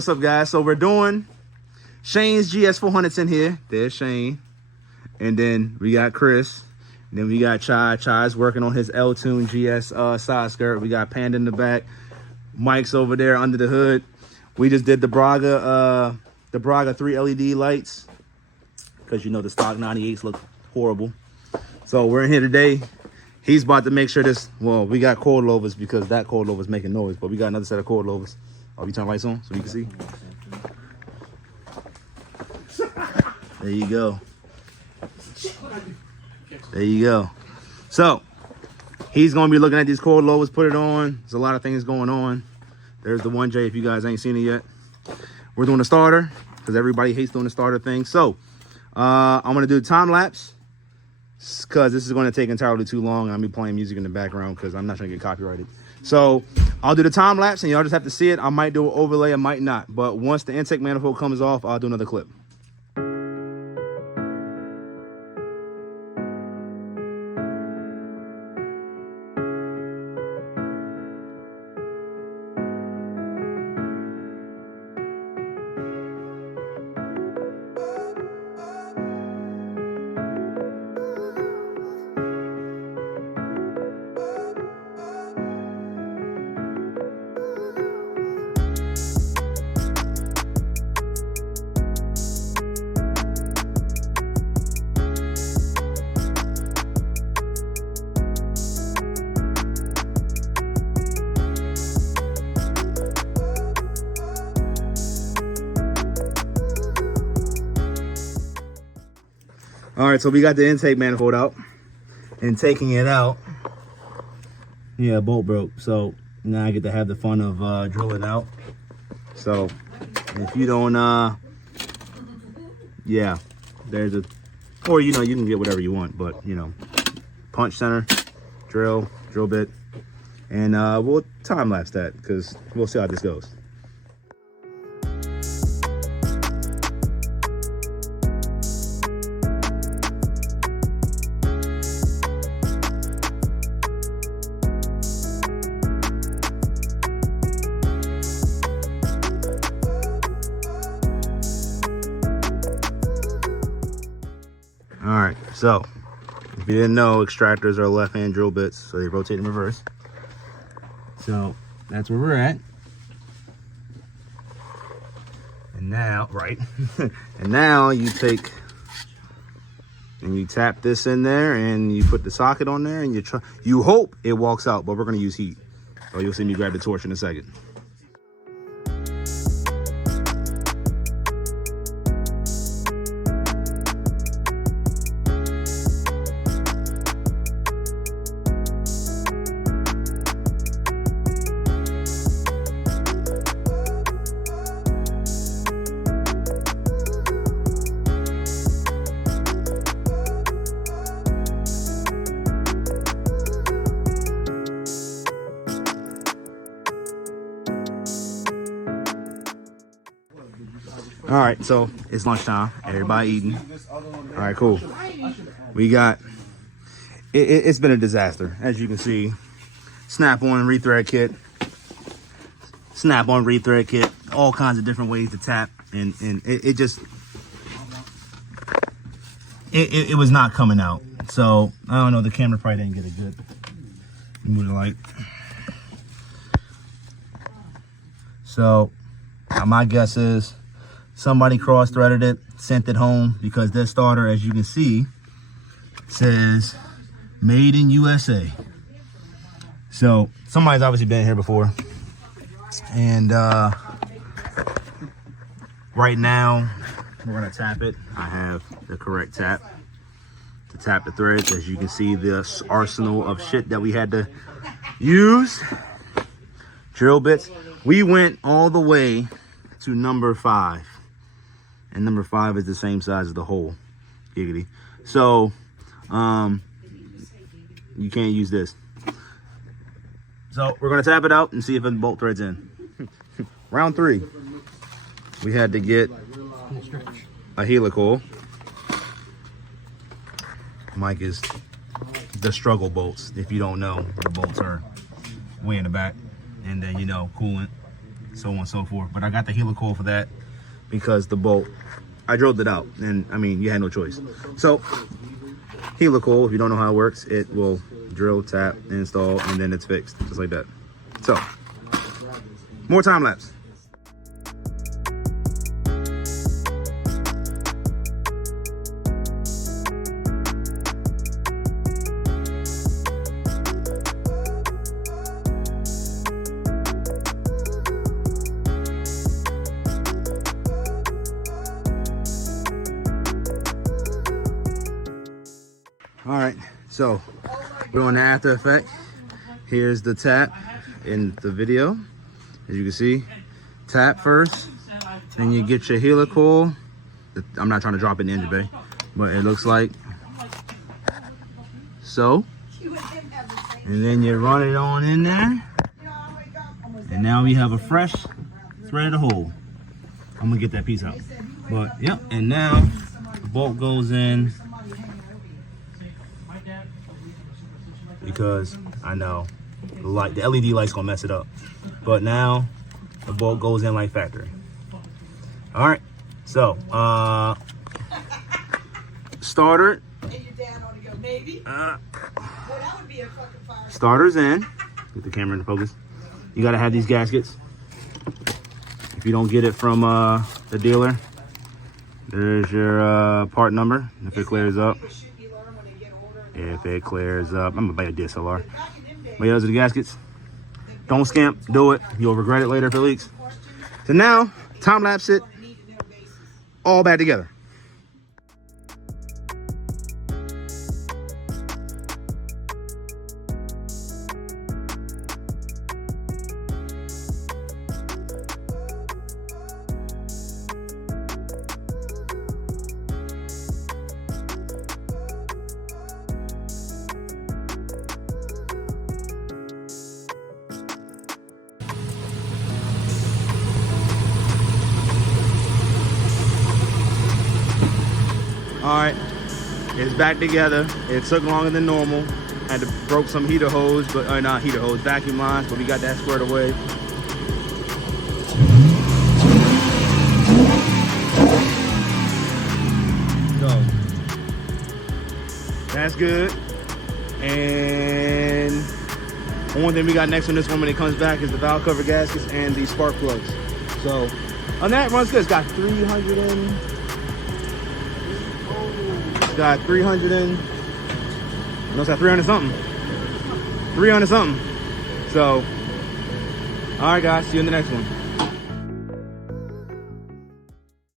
what's up, guys? So we're doing Shane's GS400s in here. There's Shane. And then we got Chris. And then we got Chai. Chai's working on his L-Tune GS side skirt. We got Panda in the back. Mike's over there under the hood. We just did the Braga 3 LED lights. Because you know the stock 98s look horrible. So we're in here today. He's about to make sure this, well, we got coilovers because that coilover's making noise, but we got another set of coilovers. Oh, we turn lights on so you can see? There you go. There you go. So, he's going to be looking at these coilovers, put it on. There's a lot of things going on. There's the 1J if you guys ain't seen it yet. We're doing a starter because everybody hates doing the starter thing. So, I'm going to do the time lapse because this is going to take entirely too long. And I'll be playing music in the background because I'm not trying to get copyrighted. So, I'll do the time lapse and y'all just have to see it. I might do an overlay, I might not. But once the intake manifold comes off, I'll do another clip. All right, so we got the intake manifold out, and taking it out, yeah, bolt broke. So now I get to have the fun of drilling out. So if you don't, yeah, there's a, or you know, you can get whatever you want, but you know, punch center, drill bit, and we'll time lapse that because we'll see how this goes. All right, so if you didn't know, extractors are left-hand drill bits, so they rotate in reverse. So that's where we're at. And now, right, and now you take and you tap this in there and you put the socket on there and you hope it walks out, but we're gonna use heat. So you'll see me grab the torch in a second. All right, so it's lunchtime. Everybody eating. All right, cool. We got, it's been a disaster. As you can see, snap-on rethread kit, snap-on rethread kit, all kinds of different ways to tap. And it just, it was not coming out. So, I don't know, the camera probably didn't get it good. Move the light. So, my guess is, somebody cross-threaded it, sent it home, because this starter, as you can see, says made in USA. So somebody's obviously been here before. And right now, we're gonna tap it. I have the correct tap to tap the threads. As you can see, this arsenal of shit that we had to use. Drill bits. We went all the way to number 5. And number 5 is the same size as the hole. Giggity. So, you can't use this. So, we're going to tap it out and see if it bolt threads in. Round 3. We had to get a helicoil. Mike is the struggle bolts. If you don't know, the bolts are way in the back. And then, you know, coolant, so on and so forth. But I got the helicoil for that because the bolt, I drilled it out, and I mean, you had no choice. So helicoil, if you don't know how it works, it will drill, tap, install, and then it's fixed, just like that. So more time lapse. All right, so we're on the after effect. Here's the tap in the video. As you can see, tap first, then you get your helicoil. I'm not trying to drop it in the engine bay, but it looks like so. And then you run it on in there. And now we have a fresh threaded hole. I'm gonna get that piece out. But yep, and now the bolt goes in, because I know the LED light's gonna mess it up. But now the bolt goes in like factory. All right, so starter. Starter's in. Get the camera into focus. You gotta have these gaskets. If you don't get it from the dealer, there's your part number. If it clears up. If it clears up, I'm gonna buy a DSLR. But yeah, those are the gaskets. Don't skimp, do it. You'll regret it later if it leaks. So now, time lapse it all back together. All right, it's back together. It took longer than normal. Had to broke some heater hose, but not heater hose, vacuum lines, but we got that squared away. So that's good. And one thing we got next on this one when it comes back is the valve cover gaskets and the spark plugs. So on that, it runs good. It's got 300 and. Got 300 and no, it's got 300 something. 300 something. So, all right, guys, see you in the next one.